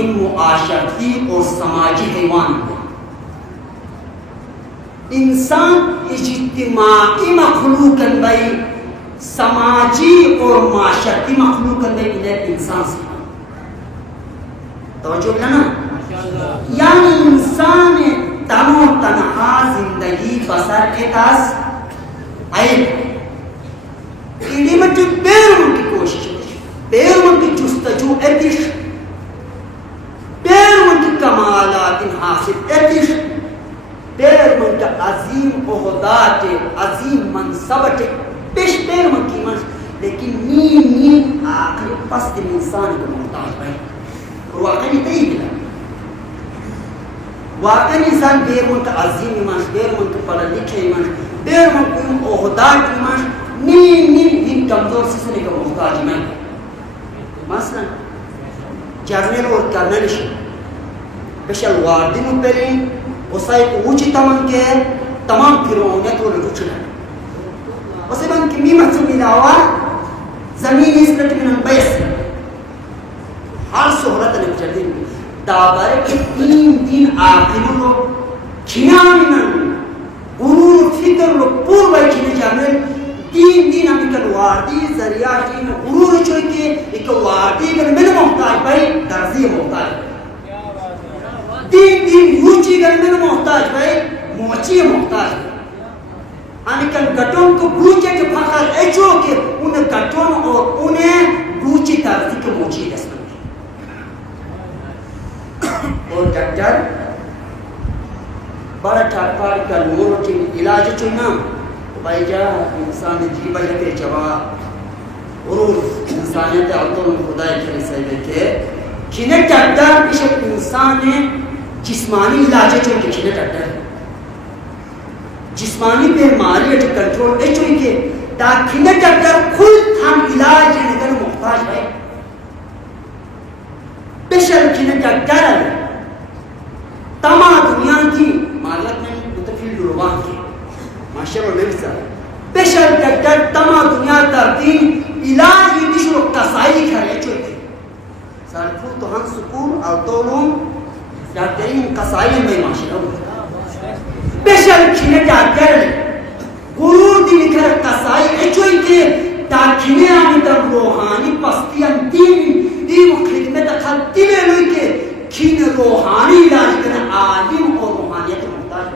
ان معاشرتی اور سماجی حیوان ہے. انسان اجتماعی مخلوق بھائی، سماجی اور معاشرتی مخلوق انہیں انسان سے توجہ ملا نا. یعنی انسان تن و تنہا زندگی بسر ایتاس عیب ایڈیمت بیرون کی کوشش، بیرون کی جستجو اتش، بیرون کی کمالات حاصل اتش، بیرون کا عظیم عہدات عظیم منصبت پیش بیرون کی منصب، لیکن نیم آخر پست انسان کو محتاج ہے. واقعی تیئی ملا واقعی انسان بیرون کا عظیم ایمان، بیرون کا پڑھا لکھے ایمان، بیرون کا عہدات ایمان، نیم کمزور سسنے کا محتاج ایمان. مثلا جرنل اور کرنل بشل واردن پرین وسائی اوچی تمام کے تمام فرعونیت اور رچنا وسائی بان کی میمت سے ملاوا زمین اسلت من بیس ہر سہرت نبجر دن دابر کے دین آخر لو کھنامنن غرور فکر لو پور بائی کھنے جانے دین ہمیں واردی ذریعہ کی غرور چوئی کے ایک واردی کر میں محتاج بھائی درزی محتاج دین یوچی کر میں محتاج بھائی موچی محتاج انکن گٹون کو بوچے کے پھاکر ایچو کے انہیں گٹون اور انہیں بوچی درزی کے موچی دستا اور ڈاکٹر بڑا ٹھاکار کا نور کی علاج چننا بھائی جا انسان جیبا یتے جواب اور انسانیت عطول خدای کری صحیح کے کھنے ڈاکٹر بشک انسان جسمانی علاج چنکے کھنے ڈاکٹر جسمانی بیماری اٹھ کنٹرول اے چنکے تا کھنے ڈاکٹر خود ہم علاج نگر محتاج ہے بشک کھنے ڈاکٹر تمام دنیا کی معلومات میں متفیل روان کی معاشر و نفسہ بشر ڈاکٹر تمام دنیا تردین علاج یہ دشو قصائی کھرے چوئے سارفو تو ہم سکون اور دولوں ڈاکٹرین قصائی میں معاشر ہوں بشر کھنے ڈاکٹر غرور دی لکھر قصائی چوئے کے تاکھنے آمی در روحانی پستیاں دین و خدمت خلطی میں لوئی کے کھین روحانی علاج کرنے عالم اور روحانیت محتاج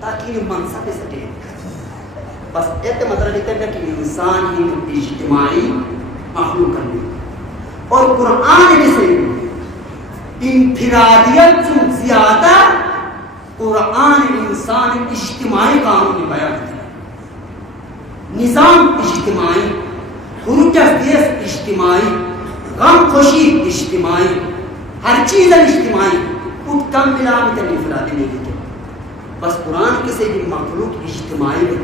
تاکہ یہ منصب سکے. بس ایتے مطلب دیتا ہے کہ انسان ہی اجتماعی مخلوق کرنے اور قرآن کے صحیح انفرادیت سے زیادہ قرآن انسان اجتماعی قانون بیان کرتا ہے. نظام اجتماعی، حرکت دیس اجتماعی، غم خوشی اجتماعی، ہر چیز اجتماعی خود کم ملا میں تن انفرادی نہیں دیتے. بس قرآن کسی بھی مخلوق اجتماعی ہے،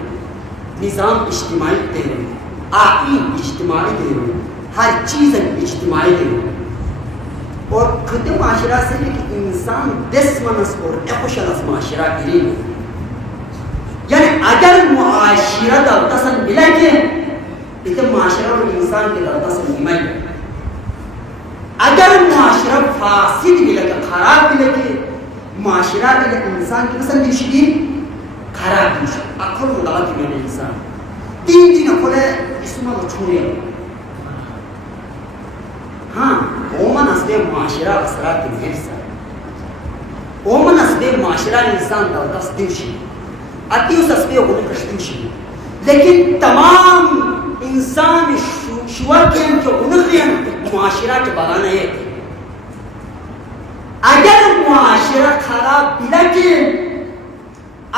نظام اجتماعی دے رہے ہیں، آئین اجتماعی دے رہے ہیں، ہر چیز اجتماعی دے رہے ہیں. اور خود معاشرہ سے لے کہ انسان دس منس اور اخوشل اس معاشرہ گری ہے. یعنی اگر معاشرہ دلتسن ملا کے اتنے معاشرہ اور انسان کے دلتسن نمائی اگر معاشرہ فاسد ملا کے خراب ملا کے معاشرہ ملا انسان کی مثلا نشدی خراب نشد اکھل غلط میں انسان تین دن اکھلے اس میں وہ چھوڑے ہاں اومن اسبے معاشرہ اثرات نفس اومن اسبے معاشرہ انسان دلتس دیوشی اتیوس اسبے ہونے کشتیوشی لیکن تمام انسان شوکین کے انقین معاشرہ کے بلانا ہے. اگر معاشرہ خراب بلا کے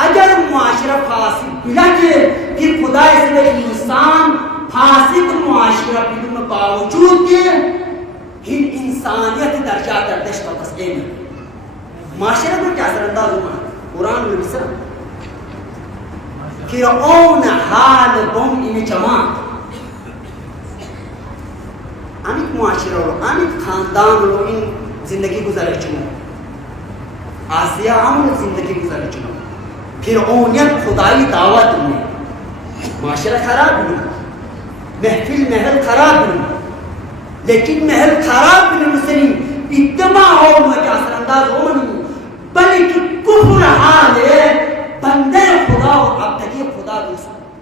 اگر معاشرہ فاسد بلا کے پھر خدا اس میں انسان فاسد معاشرہ بلا میں باوجود کے ہن انسانیت درجات دردش کا تسلیم ہے. معاشرہ میں کیا اثر انداز ہوا قرآن میں بسر فرعون حال بم ان جماعت انک معاشرہ رو انک خاندان رو ان زندگی گزارے چنو آسیہ عمل زندگی گزارے چنو فرعونیت خدای دعوت میں معاشرہ خراب ہوئی محفل محل خراب ہوئی لیکن محل خراب ہوئی مسئلہ خالص